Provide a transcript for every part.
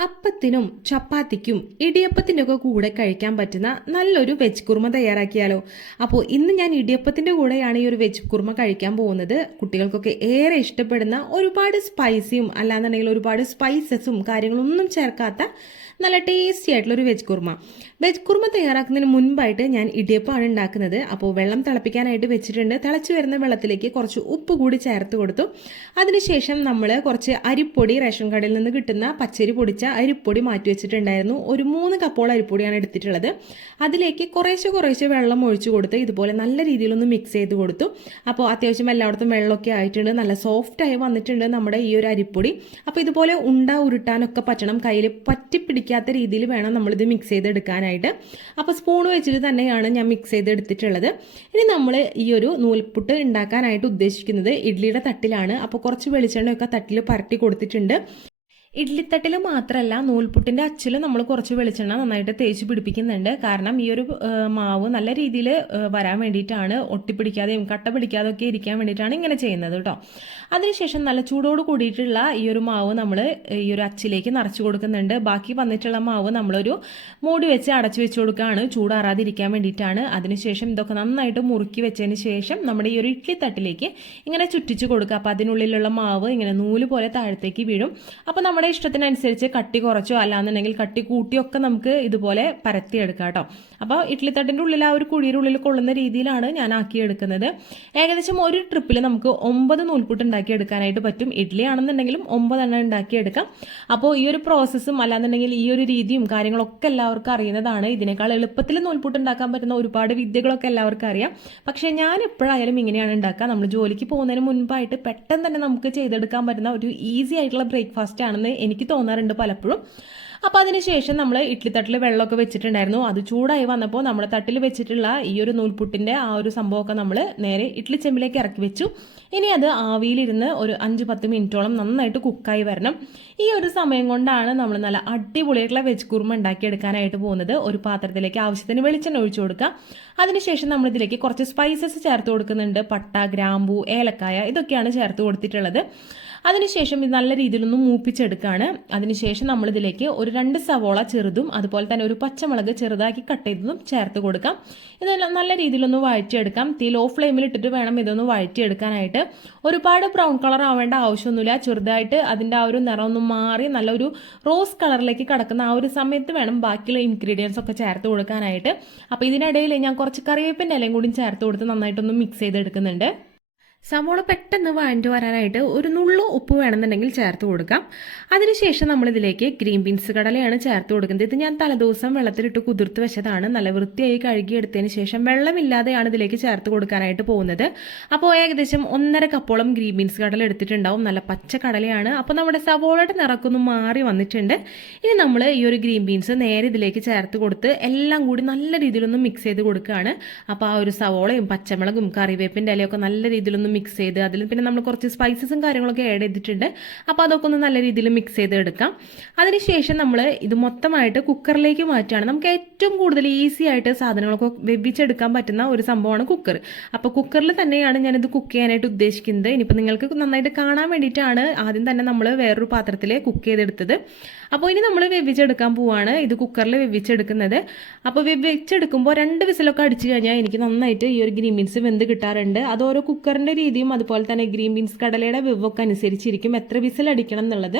അപ്പത്തിനും ചപ്പാത്തിക്കും ഇടിയപ്പത്തിൻ്റെ ഒക്കെ കൂടെ കഴിക്കാൻ പറ്റുന്ന നല്ലൊരു വെജ് കുർമ തയ്യാറാക്കിയാലോ. അപ്പോൾ ഇന്ന് ഞാൻ ഇടിയപ്പത്തിൻ്റെ കൂടെയാണ് ഈ ഒരു വെജ് കുർമ കഴിക്കാൻ പോകുന്നത്. കുട്ടികൾക്കൊക്കെ ഏറെ ഇഷ്ടപ്പെടുന്ന, ഒരുപാട് സ്പൈസിയും അല്ലാന്നുണ്ടെങ്കിൽ ഒരുപാട് സ്പൈസസും കാര്യങ്ങളൊന്നും ചേർക്കാത്ത നല്ല ടേസ്റ്റി ആയിട്ടുള്ള ഒരു വെജ് കുർമ. വെജ് കുർമ തയ്യാറാക്കുന്നതിന് മുൻപായിട്ട് ഞാൻ ഇടിയപ്പമാണ് ഉണ്ടാക്കുന്നത്. അപ്പോൾ വെള്ളം തിളപ്പിക്കാനായിട്ട് വെച്ചിട്ടുണ്ട്. തിളച്ച് വരുന്ന വെള്ളത്തിലേക്ക് കുറച്ച് ഉപ്പ് കൂടി ചേർത്ത് കൊടുത്തു. അതിനുശേഷം നമ്മൾ കുറച്ച് അരിപ്പൊടി, റേഷൻ കടയിൽ നിന്ന് കിട്ടുന്ന പച്ചരി പൊടിച്ച അരിപ്പൊടി മാറ്റി വെച്ചിട്ടുണ്ടായിരുന്നു. ഒരു 3 കപ്പോളം അരിപ്പൊടിയാണ് എടുത്തിട്ടുള്ളത്. അതിലേക്ക് കുറേശ്ശെ വെള്ളം ഒഴിച്ചു കൊടുത്ത് ഇതുപോലെ നല്ല രീതിയിലൊന്ന് മിക്സ് ചെയ്ത് കൊടുത്തു. അപ്പോൾ അത്യാവശ്യം എല്ലായിടത്തും വെള്ളമൊക്കെ ആയിട്ടുണ്ട്, നല്ല സോഫ്റ്റായി വന്നിട്ടുണ്ട് നമ്മുടെ ഈ ഒരു അരിപ്പൊടി. അപ്പോൾ ഇതുപോലെ ഉരുട്ടാനൊക്കെ പറ്റണം, കയ്യിൽ പറ്റിപ്പിടിക്കാത്ത രീതിയിൽ വേണം നമ്മളിത് മിക്സ് ചെയ്തെടുക്കാനായിട്ട്. അപ്പോൾ സ്പൂൺ വെച്ചിട്ട് തന്നെയാണ് ഞാൻ മിക്സ് ചെയ്തെടുത്തിട്ടുള്ളത്. ഇനി നമ്മൾ ഈ ഒരു നൂൽപുട്ട് ഉണ്ടാക്കാനായിട്ട് ഉദ്ദേശിക്കുന്നത് ഇഡ്ലിയുടെ തട്ടിലാണ്. അപ്പോൾ കുറച്ച് വെളിച്ചെണ്ണയൊക്കെ തട്ടിൽ പരട്ടി കൊടുത്തിട്ടുണ്ട്. ഇഡ്ലിത്തട്ടിൽ മാത്രമല്ല, നൂൽപുട്ടിൻ്റെ അച്ചിൽ നമ്മൾ കുറച്ച് വെളിച്ചെണ്ണ നന്നായിട്ട് തേച്ച് പിടിപ്പിക്കുന്നുണ്ട്. കാരണം ഈ ഒരു മാവ് നല്ല രീതിയിൽ വരാൻ വേണ്ടിയിട്ടാണ്, ഒട്ടിപ്പിടിക്കാതെയും കട്ട പിടിക്കാതെയൊക്കെ ഇരിക്കാൻ വേണ്ടിയിട്ടാണ് ഇങ്ങനെ ചെയ്യുന്നത് കേട്ടോ. അതിനുശേഷം നല്ല ചൂടോട് കൂടിയിട്ടുള്ള ഈ ഒരു മാവ് നമ്മൾ ഈ ഒരു അച്ചിലേക്ക് നിറച്ച് കൊടുക്കുന്നുണ്ട്. ബാക്കി വന്നിട്ടുള്ള മാവ് നമ്മളൊരു മൂടി വെച്ച് അടച്ചു വെച്ച് കൊടുക്കുകയാണ്, ചൂടാറാതിരിക്കാൻ വേണ്ടിയിട്ടാണ്. അതിനുശേഷം ഇതൊക്കെ നന്നായിട്ട് മുറുക്കി വെച്ചതിന് ശേഷം നമ്മുടെ ഈ ഒരു ഇഡ്ലി തട്ടിലേക്ക് ഇങ്ങനെ ചുറ്റിച്ച് കൊടുക്കുക. അപ്പോൾ അതിനുള്ളിലുള്ള മാവ് ഇങ്ങനെ നൂല് പോലെ താഴത്തേക്ക് വീഴും. അപ്പോൾ നമ്മുടെ ഇഷ്ടത്തിനനുസരിച്ച് കട്ടി കുറച്ചോ അല്ലാന്നുണ്ടെങ്കിൽ കട്ടി കൂട്ടിയോ ഒക്കെ നമുക്ക് ഇതുപോലെ പരത്തിയെടുക്കാം കേട്ടോ. അപ്പോൾ ഇഡ്ലിത്തട്ടിൻ്റെ ഉള്ളിൽ ആ ഒരു കുഴിയുടെ ഉള്ളിൽ കൊള്ളുന്ന രീതിയിലാണ് ഞാൻ ആക്കിയെടുക്കുന്നത്. ഏകദേശം ഒരു ട്രിപ്പിൽ നമുക്ക് 9 നൂൽപുട്ട് ഉണ്ടാക്കിയെടുക്കാനായിട്ട് പറ്റും. ഇഡ്ലി ആണെന്നുണ്ടെങ്കിലും 9 എണ്ണം ഉണ്ടാക്കിയെടുക്കാം. അപ്പോൾ ഈ ഒരു പ്രോസസ്സും അല്ലാന്നുണ്ടെങ്കിൽ ഈ ഒരു രീതിയും കാര്യങ്ങളൊക്കെ എല്ലാവർക്കും അറിയുന്നതാണ്. ഇതിനേക്കാൾ എളുപ്പത്തിൽ നൂൽപുട്ട് ഉണ്ടാക്കാൻ പറ്റുന്ന ഒരുപാട് വിദ്യകളൊക്കെ എല്ലാവർക്കും അറിയാം. പക്ഷേ ഞാൻ എപ്പോഴായാലും ഇങ്ങനെയാണ് ഉണ്ടാക്കുക. നമ്മൾ ജോലിക്ക് പോകുന്നതിന് മുൻപായിട്ട് പെട്ടെന്ന് തന്നെ നമുക്ക് ചെയ്തെടുക്കാൻ പറ്റുന്ന ഒരു ഈസി ആയിട്ടുള്ള ബ്രേക്ക്ഫാസ്റ്റ് ആണെന്ന് എനിക്ക് തോന്നാറുണ്ട് പലപ്പോഴും. അപ്പോൾ അതിനുശേഷം നമ്മൾ ഇഡ്ലിത്തട്ടിൽ വെള്ളമൊക്കെ വെച്ചിട്ടുണ്ടായിരുന്നു. അത് ചൂടായി വന്നപ്പോൾ നമ്മൾ തട്ടിൽ വെച്ചിട്ടുള്ള ഈ ഒരു നൂൽപുട്ടിൻ്റെ ആ ഒരു സംഭവമൊക്കെ നമ്മൾ നേരെ ഇഡ്ലി ചെമ്പിലേക്ക് ഇറക്കി വെച്ചു. ഇനി അത് ആവിയിലിരുന്ന് ഒരു 5-10 മിനിറ്റോളം നന്നായിട്ട് കുക്കായി വരണം. ഈ ഒരു സമയം കൊണ്ടാണ് നമ്മൾ നല്ല അടിപൊളിയായിട്ടുള്ള വെജ് കുർമ ഉണ്ടാക്കിയെടുക്കാനായിട്ട് പോകുന്നത്. ഒരു പാത്രത്തിലേക്ക് ആവശ്യത്തിന് വെളിച്ചെണ്ണ ഒഴിച്ചു കൊടുക്കുക. അതിനുശേഷം നമ്മളിതിലേക്ക് കുറച്ച് സ്പൈസസ് ചേർത്ത് കൊടുക്കുന്നുണ്ട്. പട്ട, ഗ്രാമ്പൂ, ഏലക്കായ ഇതൊക്കെയാണ് ചേർത്ത് കൊടുത്തിട്ടുള്ളത്. അതിനുശേഷം ഇത് നല്ല രീതിയിലൊന്ന് മൂപ്പിച്ചെടുക്കുകയാണ്. അതിനുശേഷം നമ്മളിതിലേക്ക് ഒരു 2 സവോള ചെറുതും അതുപോലെ തന്നെ ഒരു പച്ചമുളക് ചെറുതാക്കി കട്ട് ചെയ്തതും ചേർത്ത് കൊടുക്കാം. ഇത് നല്ല രീതിയിലൊന്ന് വഴറ്റിയെടുക്കാം. തീ ലോ ഫ്ലെയിമിൽ ഇട്ടിട്ട് വേണം ഇതൊന്ന് വഴറ്റിയെടുക്കാനായിട്ട്. ഒരുപാട് ബ്രൗൺ കളർ ആവേണ്ട ആവശ്യമൊന്നുമില്ല. ചെറുതായിട്ട് അതിൻ്റെ ആ ഒരു നിറം ഒന്ന് മാറി നല്ലൊരു റോസ് കളറിലേക്ക് കടക്കുന്ന ആ ഒരു സമയത്ത് വേണം ബാക്കിയുള്ള ഇൻഗ്രീഡിയൻസ് ഒക്കെ ചേർത്ത് കൊടുക്കാനായിട്ട്. അപ്പോൾ ഇതിനിടയിൽ ഞാൻ കുറച്ച് കറിവേപ്പിൻ്റെ ഇലയും കൂടി ചേർത്ത് കൊടുത്ത് നന്നായിട്ടൊന്ന് മിക്സ് ചെയ്തെടുക്കുന്നുണ്ട്. സവോള പെട്ടെന്ന് വഴഞ്ഞു വരാനായിട്ട് ഒരു നുള്ളു ഉപ്പ് വേണമെന്നുണ്ടെങ്കിൽ ചേർത്ത് കൊടുക്കാം. അതിനുശേഷം നമ്മളിതിലേക്ക് ഗ്രീൻ ബീൻസ് കടലയാണ് ചേർത്ത് കൊടുക്കുന്നത്. ഇത് ഞാൻ തലേദിവസം വെള്ളത്തിലിട്ട് കുതിർത്ത് വെച്ചതാണ്. നല്ല വൃത്തിയായി കഴുകിയെടുത്തതിന് ശേഷം വെള്ളമില്ലാതെയാണ് ഇതിലേക്ക് ചേർത്ത് കൊടുക്കാനായിട്ട് പോകുന്നത്. അപ്പോൾ ഏകദേശം 1.5 കപ്പോളം ഗ്രീൻ ബീൻസ് കടല എടുത്തിട്ടുണ്ടാവും. നല്ല പച്ച കടലയാണ്. അപ്പോൾ നമ്മുടെ സവോളയുടെ നിറക്കൊന്ന് മാറി വന്നിട്ടുണ്ട്. ഇനി നമ്മൾ ഈ ഒരു ഗ്രീൻ ബീൻസ് നേരെ ഇതിലേക്ക് ചേർത്ത് കൊടുത്ത് എല്ലാം കൂടി നല്ല രീതിയിലൊന്ന് മിക്സ് ചെയ്ത് കൊടുക്കുകയാണ്. അപ്പോൾ ആ ഒരു സവോളയും പച്ചമുളകും കറിവേപ്പിൻ്റെ ഇലയൊക്കെ നല്ല രീതിയിലൊന്ന് മിക്സ് ചെയ്ത് അതിൽ പിന്നെ നമ്മൾ കുറച്ച് സ്പൈസസും കാര്യങ്ങളൊക്കെ ആഡ് ചെയ്തിട്ടുണ്ട്. അപ്പോൾ അതൊക്കെ ഒന്ന് നല്ല രീതിയിൽ മിക്സ് ചെയ്ത് എടുക്കാം. അതിനുശേഷം നമ്മൾ ഇത് മൊത്തമായിട്ട് കുക്കറിലേക്ക് മാറ്റുകയാണ്. നമുക്ക് ഏറ്റവും കൂടുതൽ ഈസി ആയിട്ട് സാധനങ്ങളൊക്കെ വെവിച്ചെടുക്കാൻ പറ്റുന്ന ഒരു സംഭവമാണ് കുക്കർ. അപ്പോൾ കുക്കറിൽ തന്നെയാണ് ഞാനിത് കുക്ക് ചെയ്യാനായിട്ട് ഉദ്ദേശിക്കുന്നത്. ഇനിയിപ്പോൾ നിങ്ങൾക്ക് നന്നായിട്ട് കാണാൻ വേണ്ടിയിട്ടാണ് ആദ്യം തന്നെ നമ്മൾ വേറൊരു പാത്രത്തിൽ കുക്ക് ചെയ്തെടുത്തത്. അപ്പോൾ ഇനി നമ്മൾ വെവിച്ചെടുക്കാൻ പോവുകയാണ്. ഇത് കുക്കറിൽ വെവിച്ചെടുക്കുന്നത്. അപ്പോൾ വെവിച്ചെടുക്കുമ്പോൾ 2 വിസിലൊക്കെ അടിച്ചു കഴിഞ്ഞാൽ എനിക്ക് നന്നായിട്ട് ഈ ഒരു ഗ്രീൻ ബീൻസ് വെന്ത് കിട്ടാറുണ്ട്. അത് ഓരോ കുക്കറിൻ്റെ രീതിയും അതുപോലെ തന്നെ ഗ്രീൻ ബീൻസ് കടലയുടെ വെവൊക്കെ അനുസരിച്ചിരിക്കും എത്ര വിസിലടിക്കണം എന്നുള്ളത്.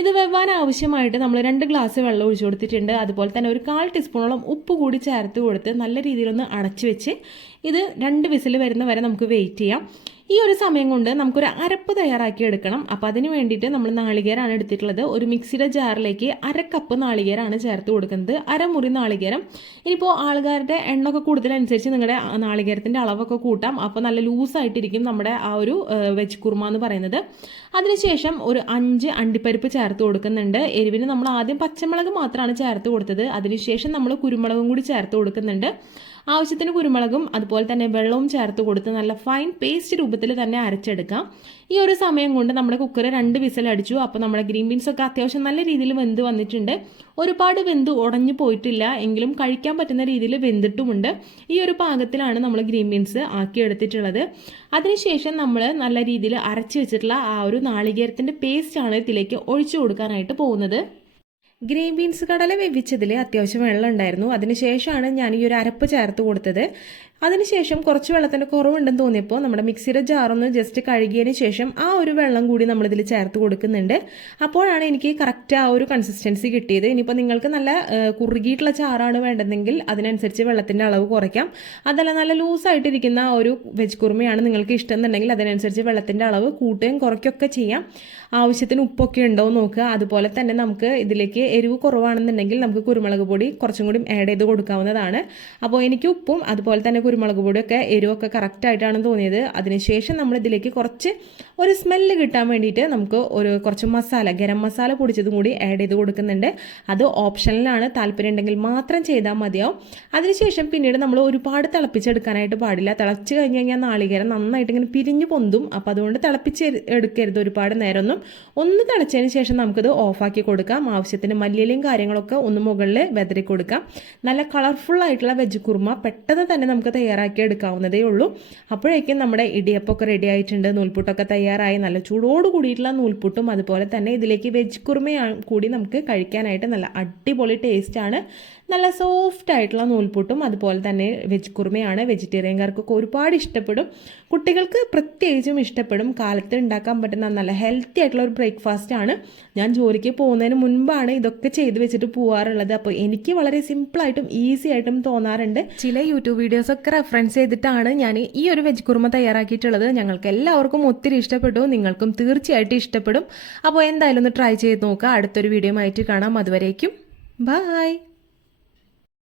ഇത് വെവാൻ ആവശ്യമായിട്ട് നമ്മൾ 2 ഗ്ലാസ് വെള്ളം ഒഴിച്ചു കൊടുത്തിട്ടുണ്ട്. അതുപോലെ തന്നെ ഒരു 1/4 ടീസ്പൂണോളം ഉപ്പ് കൂടി ചേർത്ത് കൊടുത്ത് നല്ല രീതിയിലൊന്ന് അടച്ചു വെച്ച് ഇത് 2 വിസിൽ വരുന്ന വരെ നമുക്ക് വെയിറ്റ് ചെയ്യാം. ഈ ഒരു സമയം കൊണ്ട് നമുക്കൊരു അരപ്പ് തയ്യാറാക്കി എടുക്കണം. അപ്പോൾ അതിന് വേണ്ടിയിട്ട് നമ്മൾ നാളികേരമാണ് എടുത്തിട്ടുള്ളത്. ഒരു മിക്സിയുടെ ജാറിലേക്ക് 1/2 കപ്പ് നാളികേരമാണ് ചേർത്ത് കൊടുക്കുന്നത്. അരമുറി നാളികേരം. ഇനിയിപ്പോൾ ആൾക്കാരുടെ എണ്ണൊക്കെ കൂടുതലനുസരിച്ച് നിങ്ങളുടെ നാളികേരത്തിൻ്റെ അളവൊക്കെ കൂട്ടാം. അപ്പോൾ നല്ല ലൂസായിട്ടിരിക്കും നമ്മുടെ ആ ഒരു വെജ് കുർമ എന്ന് പറയുന്നത്. അതിനുശേഷം ഒരു 5 അണ്ടിപ്പരിപ്പ് ചേർത്ത് കൊടുക്കുന്നുണ്ട്. എരിവിന് നമ്മൾ ആദ്യം പച്ചമുളക് മാത്രമാണ് ചേർത്ത് കൊടുത്തത്. അതിനുശേഷം നമ്മൾ കുരുമുളകും കൂടി ചേർത്ത് കൊടുക്കുന്നുണ്ട്. ആവശ്യത്തിന് കുരുമുളകും അതുപോലെ തന്നെ വെള്ളവും ചേർത്ത് കൊടുത്ത് നല്ല ഫൈൻ പേസ്റ്റ് രൂപത്തിൽ തന്നെ അരച്ചെടുക്കാം. ഈ ഒരു സമയം കൊണ്ട് നമ്മുടെ കുക്കർ 2 വിസിൽ അടിച്ചു. അപ്പോൾ നമ്മുടെ ഗ്രീൻ ബീൻസ് ഒക്കെ അത്യാവശ്യം നല്ല രീതിയിൽ വെന്ത് വന്നിട്ടുണ്ട്. ഒരുപാട് വെന്ത് ഉടഞ്ഞു പോയിട്ടില്ല, എങ്കിലും കഴിക്കാൻ പറ്റുന്ന രീതിയിൽ വെന്തിട്ടുമുണ്ട്. ഈ ഒരു പാകത്തിലാണ് നമ്മൾ ഗ്രീൻ ബീൻസ് ആക്കിയെടുത്തിട്ടുള്ളത്. അതിനുശേഷം നമ്മൾ നല്ല രീതിയിൽ അരച്ച് വെച്ചിട്ടുള്ള ആ ഒരു നാളികേരത്തിൻ്റെ പേസ്റ്റാണ് ഇതിലേക്ക് ഒഴിച്ചു കൊടുക്കാനായിട്ട് പോകുന്നത്. ഗ്രീൻ ബീൻസ് കടല വേവിച്ചതിൽ അത്യാവശ്യം വെള്ളം ഉണ്ടായിരുന്നു. അതിനുശേഷമാണ് ഞാൻ ഈ ഒരു അരപ്പ് ചേർത്ത് കൊടുത്തത്. അതിനുശേഷം കുറച്ച് വെള്ളത്തിൻ്റെ കുറവുണ്ടെന്ന് തോന്നിയപ്പോൾ നമ്മുടെ മിക്സിയുടെ ജാറൊന്ന് ജസ്റ്റ് കഴുകിയതിന് ശേഷം ആ ഒരു വെള്ളം കൂടി നമ്മളിതിൽ ചേർത്ത് കൊടുക്കുന്നുണ്ട്. അപ്പോഴാണ് എനിക്ക് കറക്റ്റ് ആ ഒരു കൺസിസ്റ്റൻസി കിട്ടിയത്. ഇനിയിപ്പോൾ നിങ്ങൾക്ക് നല്ല കുറുകിയിട്ടുള്ള ചാറാണ് വേണ്ടതെങ്കിൽ അതിനനുസരിച്ച് വെള്ളത്തിൻ്റെ അളവ് കുറയ്ക്കാം. അതല്ല നല്ല ലൂസായിട്ടിരിക്കുന്ന ഒരു വെജ് കുറുമയാണ് നിങ്ങൾക്ക് ഇഷ്ടം എന്നുണ്ടെങ്കിൽ അതിനനുസരിച്ച് വെള്ളത്തിൻ്റെ അളവ് കൂട്ടുകയും കുറയ്ക്കുകയൊക്കെ ചെയ്യാം. ആവശ്യത്തിന് ഉപ്പൊക്കെ ഉണ്ടോ എന്ന് നോക്കുക. അതുപോലെ തന്നെ നമുക്ക് ഇതിലേക്ക് എരിവ് കുറവാണെന്നുണ്ടെങ്കിൽ നമുക്ക് കുരുമുളക് പൊടി കുറച്ചും കൂടി ആഡ് ചെയ്ത് കൊടുക്കാവുന്നതാണ്. അപ്പോൾ എനിക്ക് ഉപ്പും അതുപോലെ തന്നെ കുരുമുളക് പൊടിയൊക്കെ എരിവൊക്കെ കറക്റ്റായിട്ടാണ് തോന്നിയത്. അതിനുശേഷം നമ്മൾ ഇതിലേക്ക് കുറച്ച് ഒരു സ്മെല്ല് കിട്ടാൻ വേണ്ടിയിട്ട് നമുക്ക് കുറച്ച് മസാല, ഗരം മസാല പൊടിച്ചതും കൂടി ആഡ് ചെയ്ത് കൊടുക്കുന്നുണ്ട്. അത് ഓപ്ഷനിലാണ്, താല്പര്യം ഉണ്ടെങ്കിൽ മാത്രം ചെയ്താൽ മതിയാവും. അതിനുശേഷം പിന്നീട് നമ്മൾ ഒരുപാട് തിളപ്പിച്ചെടുക്കാനായിട്ട് പാടില്ല. തിളച്ച് കഴിഞ്ഞ് കഴിഞ്ഞാൽ നാളികേരം നന്നായിട്ട് ഇങ്ങനെ പിരിഞ്ഞു പൊന്തും. അപ്പോൾ അതുകൊണ്ട് തിളപ്പിച്ച് എടുക്കരുത് ഒരുപാട് നേരമൊന്നും. ഒന്ന് തിളച്ചതിന് ശേഷം നമുക്കിത് ഓഫാക്കി കൊടുക്കാം. ആവശ്യത്തിന് മല്ലിയിലയും കാര്യങ്ങളൊക്കെ ഒന്ന് മുകളിൽ വെതറി കൊടുക്കാം. നല്ല കളർഫുൾ ആയിട്ടുള്ള വെജ് കുറുമ പെട്ടെന്ന് തന്നെ നമുക്ക് തയ്യാറാക്കി എടുക്കാവുന്നതേ ഉള്ളൂ. അപ്പോഴേക്കും നമ്മുടെ ഇടിയപ്പമൊക്കെ റെഡി ആയിട്ടുണ്ട്. നൂൽപുട്ടൊക്കെ തയ്യാറായി. നല്ല ചൂടോട് കൂടിയിട്ടുള്ള നൂൽപുട്ടും അതുപോലെ തന്നെ ഇതിലേക്ക് വെജ് കുറുമയാണ് കൂടി നമുക്ക് കഴിക്കാനായിട്ട് നല്ല അടിപൊളി ടേസ്റ്റാണ്. നല്ല സോഫ്റ്റ് ആയിട്ടുള്ള നൂൽപുട്ടും അതുപോലെ തന്നെ വെജ് കുറുമയാണ്. വെജിറ്റേറിയൻകാർക്കൊക്കെ ഒരുപാട് ഇഷ്ടപ്പെടും. കുട്ടികൾക്ക് പ്രത്യേകിച്ചും ഇഷ്ടപ്പെടും. കാലത്ത് ഉണ്ടാക്കാൻ പറ്റുന്ന നല്ല ഹെൽത്തി ആയിട്ടുള്ള ഒരു ബ്രേക്ക്ഫാസ്റ്റ് ആണ്. ഞാൻ ജോലിക്ക് പോകുന്നതിന് മുൻപാണ് ഇതൊക്കെ ചെയ്ത് വെച്ചിട്ട് പോകാറുള്ളത്. അപ്പോൾ എനിക്ക് വളരെ സിമ്പിളായിട്ടും ഈസി ആയിട്ടും തോന്നാറുണ്ട്. ചില യൂട്യൂബ് വീഡിയോസൊക്കെ റെഫറൻസ് ചെയ്തിട്ടാണ് ഞാൻ ഈ ഒരു വെജ് കുറുമ തയ്യാറാക്കിയിട്ടുള്ളത്. ഞങ്ങൾക്ക് എല്ലാവർക്കും ഒത്തിരി ഇഷ്ടപ്പെട്ടു. നിങ്ങൾക്കും തീർച്ചയായിട്ടും ഇഷ്ടപ്പെടും. അപ്പോൾ എന്തായാലും ഒന്ന് ട്രൈ ചെയ്ത് നോക്കുക. അടുത്തൊരു വീഡിയോ ആയിട്ട് കാണാം. അതുവരേക്കും ബൈ.